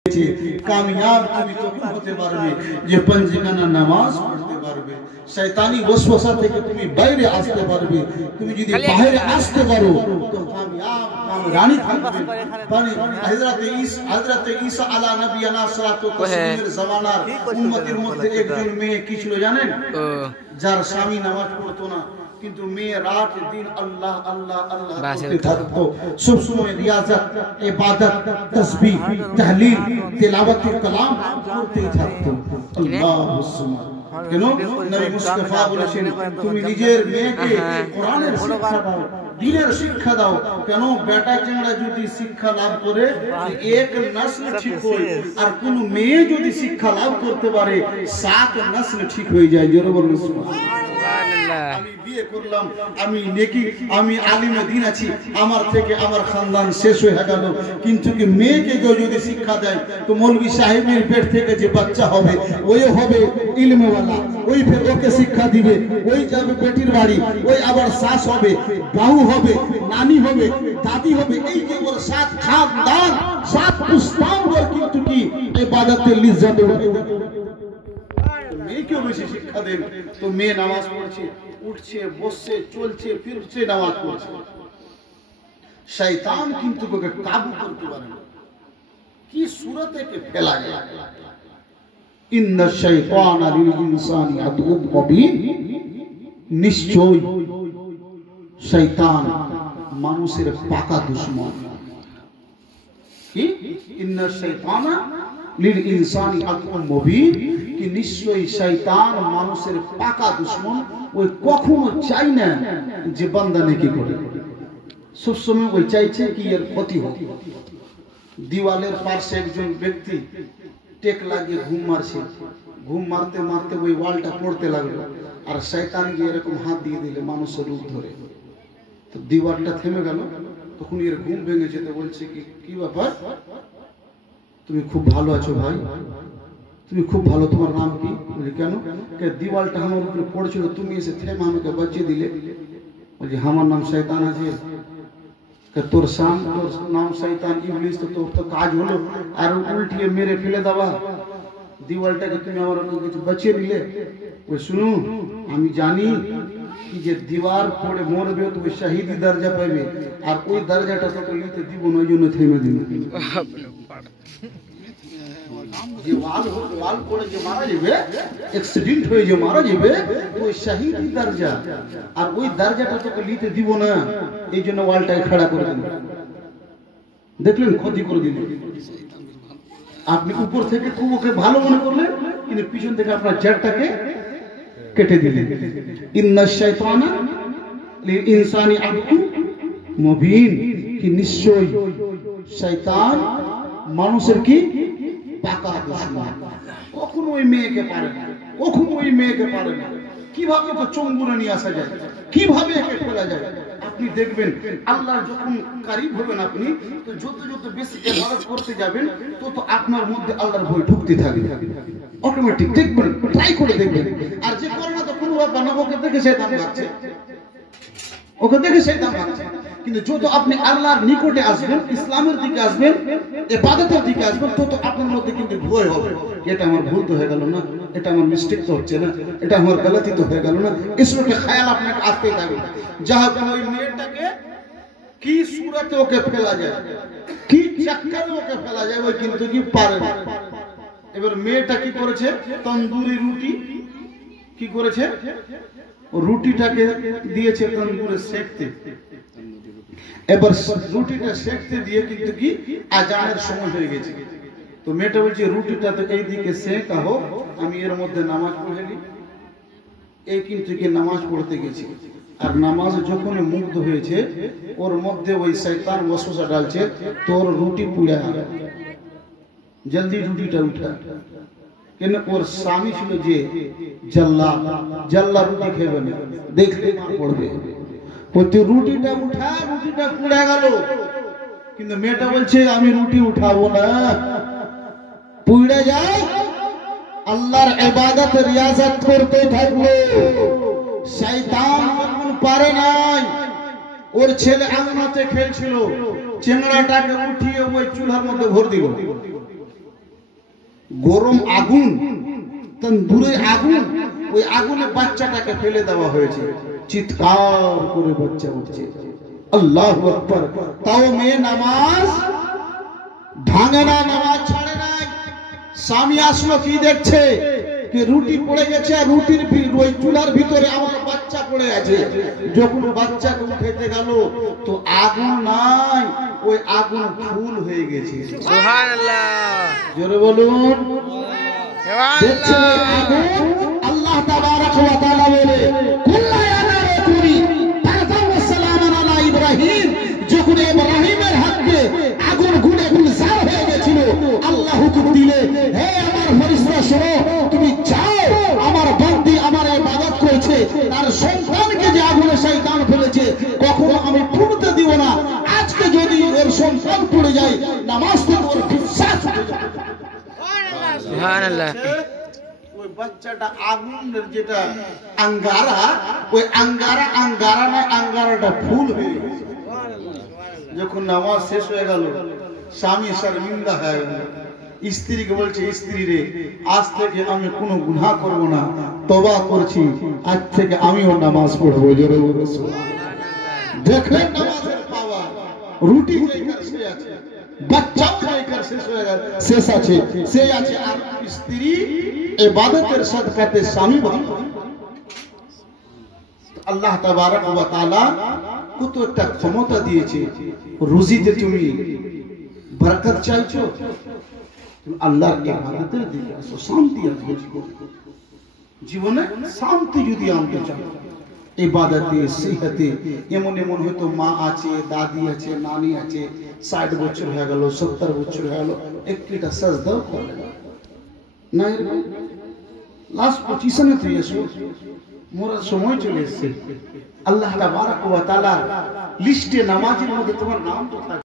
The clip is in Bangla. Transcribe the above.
कामयाब তুমি তখন হতে পারবে যে পঞ্জগানা নামাজ পড়তে পারবে শয়তানি ওয়াসওয়াসা থেকে তুমি বাইরে আসতে পারবে তুমি যদি বাইরে আসতে পারো তো কাময়াব কামরানি থাকবে মানে হযরত ঈসা আলা নবিয়ানা সাল্লাতু তাসলিমের জামানার উম্মতের মধ্যে একজন মেয়ে কি ছিল জানেন যার স্বামী নামাজ পড়তো না কিন্তু মেয়ে রাত দিন আল্লাহ আল্লাহ আল্লাহ করতে থাকতো সব সময় রিয়াজত ইবাদত তাসবিহ তাহলিল তিলাওয়াত কালাম করতে থাকতো আল্লাহু সুবহান কেন নবী মুস্তাফা বলেছেন তুমি নিজের মেয়েকে কোরআনের শিক্ষা দাও দ্বীনের শিক্ষা দাও কেন বেটা চেংড়া যদি শিক্ষা লাভ করে এক নসল ঠিক হয় আর কোন মেয়ে যদি শিক্ষা লাভ করতে পারে সাত নসল ঠিক হয়ে যায় জোরে বলুন সুবহানাল্লাহ আমি বিয়ে করলাম আমি নেকি আমি আলিমে দ্বীন আছি আমার থেকে আমার খানদান শেষ হয়ে গেল কিন্তু কি মেয়েকে যদি শিক্ষা দেয় তো মৌলভী সাহেবের পেট থেকে যে বাচ্চা হবে ওই হবে ইলমে ওয়ালা ওই ফের ওকে শিক্ষা দিবে ওই যাবে বেটির বাড়ি ওই আবার শাশ হবে বাহু হবে নানি হবে দাদি হবে এই যে ওর সাত খানদান সাত পুস্তান ওর কিন্তু কি ইবাদতের লিজ্জত মেয়েকেও বেশি শিক্ষা দেন তো মেয়ে নামাজ পড়ছে উঠছে বসছে চলছে ফিরছে নামাজ পড়ছে শয়তান কিন্তু ওকে কাবু করতে পারে না কি সূরতে কে ফেলা যায় ইন্না শাইতানা লিল ইনসানি আদুউম মুবিন নিশ্চয় শয়তান মানুষের পাকা দুশমন কি ইন্না শাইতানা লিল ইনসানি আদুউম মুবিন কি নিশ্চয় শয়তান মানুষের পাকা দুশমন ওই কখনো চায় না যে বান্দা নেকি করে সব সময় ওই চাইছে কি এর ক্ষতি হোক দিওয়ালের পাশে একজন ব্যক্তি টেক লাগিয়ে ঘুম মারতে মারতে ওই ওয়ালটা পড়তে লাগলো আর শয়তান গিয়ে এরকম হাত দিয়ে দিলে মানুষের রূপ ধরে তো দিওয়ালটা থেমে গেল তখন এর ঘুম ভেঙে যেতে বলছে কি ব্যাপার তুমি খুব ভালো আছো ভাই তুমি খুব ভালো তোমার নাম কি বলি কেন দিওয়ালটা আমার উপরে পড়ছিল তুমি এসে থেমে আমাকে বাঁচিয়ে দিলে বলি আমার নাম শয়তান আছে তোর নাম শয়তান ইবলিস তো তোর তো কাজ হলো আর উল্টিয়ে মেরে ফেলে দেওয়া দিওয়ালটাকে তুমি আমার কিছু বাঁচিয়ে দিলে ওই শুনো আমি জানি কি যে দিওয়ার পড়ে মরবে তো ওই শহীদি দরজা পাবে আর ওই দরজাটা তোকে নিতে দিব না ওই জন্য থেমে দিল যে ওয়াল পড়ে যে মারা যাবে অ্যাক্সিডেন্ট হয়ে যে মারা যাবে ওই শহীদি দরজা আর ওই দরজাটা তোকে নিতে দিব না এই জন্য ওয়ালটাকে খড়া করে দিল দেখলেন ক্ষতি করে দিল আপনি উপর থেকে খুব ওকে ভালো মনে করলেন কিন্তু পিছন থেকে আপনার জারটাকে কেটে দিলেন ইন্না শাইতানা লিল ইনসানি আদুউম মুবিন কি নিশ্চয় শয়তান মানুষের কি পাকা দুশমন কখনো ওই মেয়েকে পারে না কিভাবে তো চঙ্গুরে নিয়ে আসা যায় কিভাবে একে ফেলা যায় আপনি দেখবেন আল্লাহ যখন কারিব হবেন আপনি তো যত বেশি ইবাদত করতে যাবেন তত আপনার মধ্যে আল্লাহর ভয় ঢুকতে থাকবে অটোমেটিক দেখবেন ট্রাই করে দেখবেন আর যে করে না তো কোনো ব্যাপার না ওকে দেখে শয়তান ভাগছে কিন্তু যত আপনি আল্লাহর নিকটে আসবেন ইসলামের দিকে আসবেন ইবাদতের দিকে আসবেন তত আপনার মধ্যে কিন্তু ভয় হবে এটা আমার ভুল তো হয়ে গেল না এটা আমার মিস্টেক তো হচ্ছে না এটা আমার গলতি তো হয়ে গেল না ইসমকে খেয়াল আপনাকে আসতেই থাকবে যাহা ওই মেয়েটাকে কি সূরতে ওকে ফেলা যায় কি চক্করে ওকে ফেলা যায় ওই কিন্তু কি পারে না এবার মেয়েটা কি করেছে তন্দুরি রুটি কি করেছে রুটিটাকে দিয়েছে তন্দুরে সেকতে এবার রুটিটা সেকতে দিয়ে কিন্তু কি আজানের সময় হয়ে গেছে তো মেয়েটা বলছে রুটিটা তো এই দিকে সেকা হোক আমি এর মধ্যে নামাজ পড়ে নি এই কিন্তু কি নামাজ পড়তে গেছি আর নামাজ যখন মুগ্ধ হয়েছে ওর মধ্যে ওই শয়তান ওয়াসওয়াসা ডালছে তোর রুটি পুড়ে গেল জলদি রুটিটা উঠা কেন ওর স্বামী ছিল যে জাল্লা রুটি খেবে না দেখলে পড়বে রুটিটা পুড়ে গেল কিন্তু মেয়েটা বলছে আমি রুটি উঠাবো না পুড়ে যায় আল্লাহর ইবাদত রিয়াজত করতে থাকলো শয়তান পারে নাই ওর ছেলে আঙনাতে খেলছিল চেংড়াটাকে উঠিয়ে ওই চুলার মধ্যে ভর দিল গরম আগুন, তন্দুরে আগুন, ওই আগুনে বাচ্চাটাকে ফেলে দেওয়া হয়েছে, চিৎকার করে বাচ্চা উঠছে, আল্লাহু আকবার। তাও মেয়ে নামাজ ভাঙে না, নামাজ ছাড়ে নাই। স্বামী আসলো, কি দেখছে कि রুটি পড়ে গেছে, আর রুটির ওই চুলার ভিতরে আমার বাচ্চা পড়ে আছে। যখন বাচ্চাকে উঠাইতে গেল তো আগুন নাই, ওই আগুন ফুল হয়ে গেছে। সুবহানাল্লাহ, জোরে বলুন। দেখছেন আগুন, আল্লাহ তাবারক ওয়া তাআলা বলে কুল্লা ইয়া নারু কুনি বারদান ওয়া সালামান আলা ইব্রাহিম। যখন ইব্রাহিমের হাতে আগুন গুলে গুলজার হয়ে গেছিল, আল্লাহ হুকুম দিলে, হে আমার ফেরেশতা শোনো, তুমি যাও, আমার বান্দী আমার ইবাদত করেছে, তার সন্তানকে যে আগুনে শয়তান ফেলেছে কখনো আমি পুড়তে দিব না। আজকে যদি ওর সন্তান পড়ে যায়, নামাজ থেকে ওর বিশ্বাস হয়ে যাবে। সুবহানাল্লাহ। ওই বাচ্চাটা আগুনের যেটা আঙ্গারা, ওই আঙ্গারা না, আঙ্গারাটা ফুল হয়ে গেছে। যখন নামাজ শেষ হয়ে গেল, স্বামী শর্মিন্দা হয়ে গেল, স্ত্রীকে বলছে, স্ত্রী রে, আজ থেকে আমি কোনো গুনাহ করব না, তওবা করছি, আজ থেকে আমিও নামাজ পড়বো। জোরে বলো সুবহানাল্লাহ। দেখলেন নামাজের পাওয়ার। রুটি খাইকার সে আছে, বাচ্চাও খাইকার শেষ হয়ে গেল, শেষ আছে, সে আছে, আর স্ত্রী ইবাদতের সাদকাতে স্বামী ভালো। আল্লাহ তাবারক ওয়া তাআলা কত একটা ক্ষমতা দিয়েছে। রুজিতে তুমি বরকত চাইছো, আল্লাহর ইবাদতের দিকে আসো, শান্তি আসবে জীবনে। শান্তি যদি আনতে চাও, ইবাদতে, সিহতে, এমন এমন হয়তো মা আছে, দাদি আছে, নানি আছে, 60 বছর হয়ে গেল, 70 বছর হয়ে গেল, একটা সাজদাও করে না, লাস্ট পজিশনে তুই এসো, মরার সময় চলে এসেছে। আল্লাহ তাবারক ওয়া তাআলা লিস্টে নামাজের মধ্যে তোমার নাম তো থাকে।